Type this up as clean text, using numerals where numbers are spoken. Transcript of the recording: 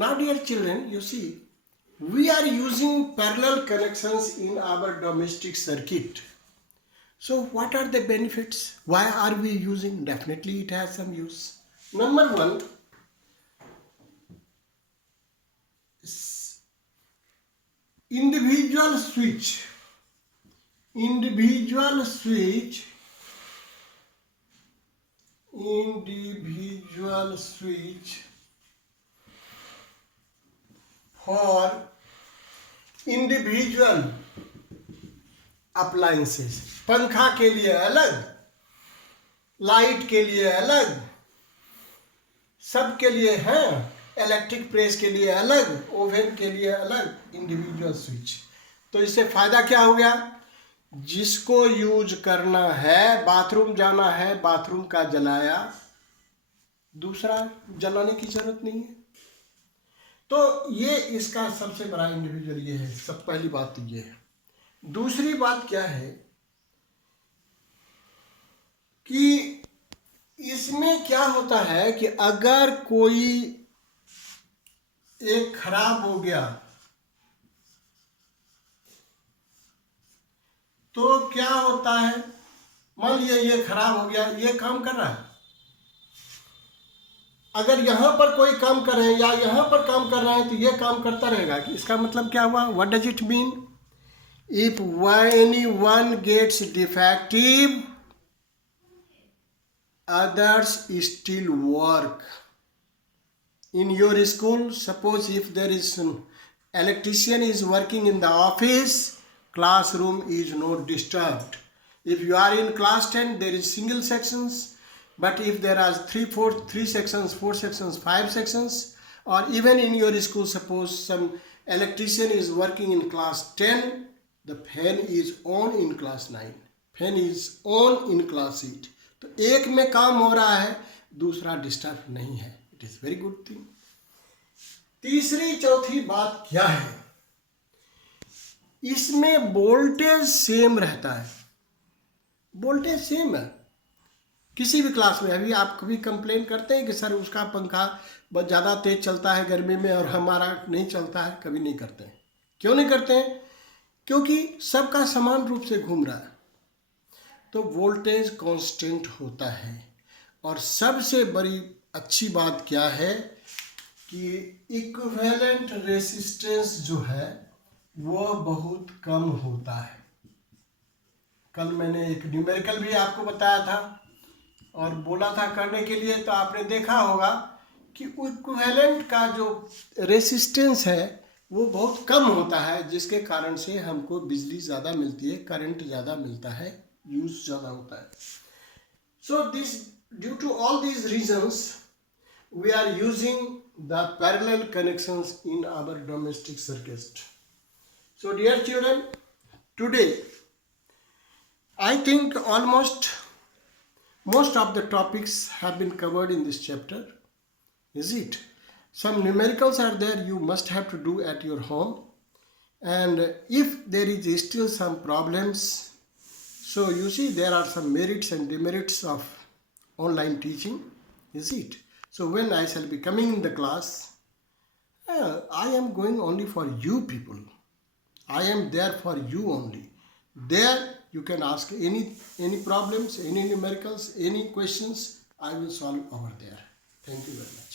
Now dear children, you see, we are using parallel connections in our domestic circuit. So what are the benefits? Why are we using? Definitely it has some use. Number one, individual switch for individual appliances. पंखा के लिए अलग, light के लिए अलग, सब के लिए है, इलेक्ट्रिक प्रेस के लिए अलग, ओवन के लिए अलग, इंडिविजुअल स्विच. तो इससे फायदा क्या हो गया? जिसको यूज करना है, बाथरूम जाना है, बाथरूम का जलाया, दूसरा जलाने की जरूरत नहीं है. तो ये इसका सबसे बड़ा इंडिविजुअल ये है. सब पहली बात तो ये है. दूसरी बात क्या है कि इसमें क्या होता है कि अगर कोई एक खराब हो गया तो क्या होता है, मान लिया ये खराब हो गया, ये काम कर रहा है, अगर यहां पर कोई काम कर रहे हैं या यहां पर काम कर रहे हैं तो ये काम करता रहेगा. इसका मतलब क्या हुआ? What does it mean? If anyone gets defective, others still work. In your school, suppose if there is an electrician is working in the office, classroom is not disturbed. If you are in class 10, there is single sections, but if there are 3 sections, 4 sections, 5 sections, or even in your school, suppose some electrician is working in class 10, the fan is on in class 9, fan is on in class 8. तो एक में काम हो रहा है, दूसरा disturb नहीं है. It is very good thing. तीसरी चौथी बात क्या है? इसमें वोल्टेज सेम रहता है. वोल्टेज सेम है किसी भी क्लास में. अभी आप कभी कंप्लेन करते हैं कि सर उसका पंखा बहुत ज़्यादा तेज चलता है गर्मी में और हमारा नहीं चलता है? कभी नहीं करते हैं. क्यों नहीं करते हैं? क्योंकि सबका समान रूप से घूम रहा है, तो वोल्टेज कांस्टेंट होता है. और सबसे बड़ी अच्छी बात क्या है कि इक्विवेलेंट रेसिस्टेंस जो है वो बहुत कम होता है. कल मैंने एक न्यूमेरिकल भी आपको बताया था और बोला था करने के लिए, तो आपने देखा होगा कि इक्विवेलेंट का जो रेसिस्टेंस है वो बहुत कम होता है, जिसके कारण से हमको बिजली ज़्यादा मिलती है, करंट ज़्यादा मिलता है, यूज ज़्यादा होता है. So this due to all these reasons we are using the parallel connections in our domestic circuit. So dear children, today I think almost most of the topics have been covered in this chapter. Is it? Some numericals are there you must have to do at your home, and if there is still some problems, so you see there are some merits and demerits of online teaching. Is it? So when I shall be coming in the class, I am going only for you people. I am there for you only. There you can ask any problems, any numericals, any questions, I will solve over there. Thank you very much.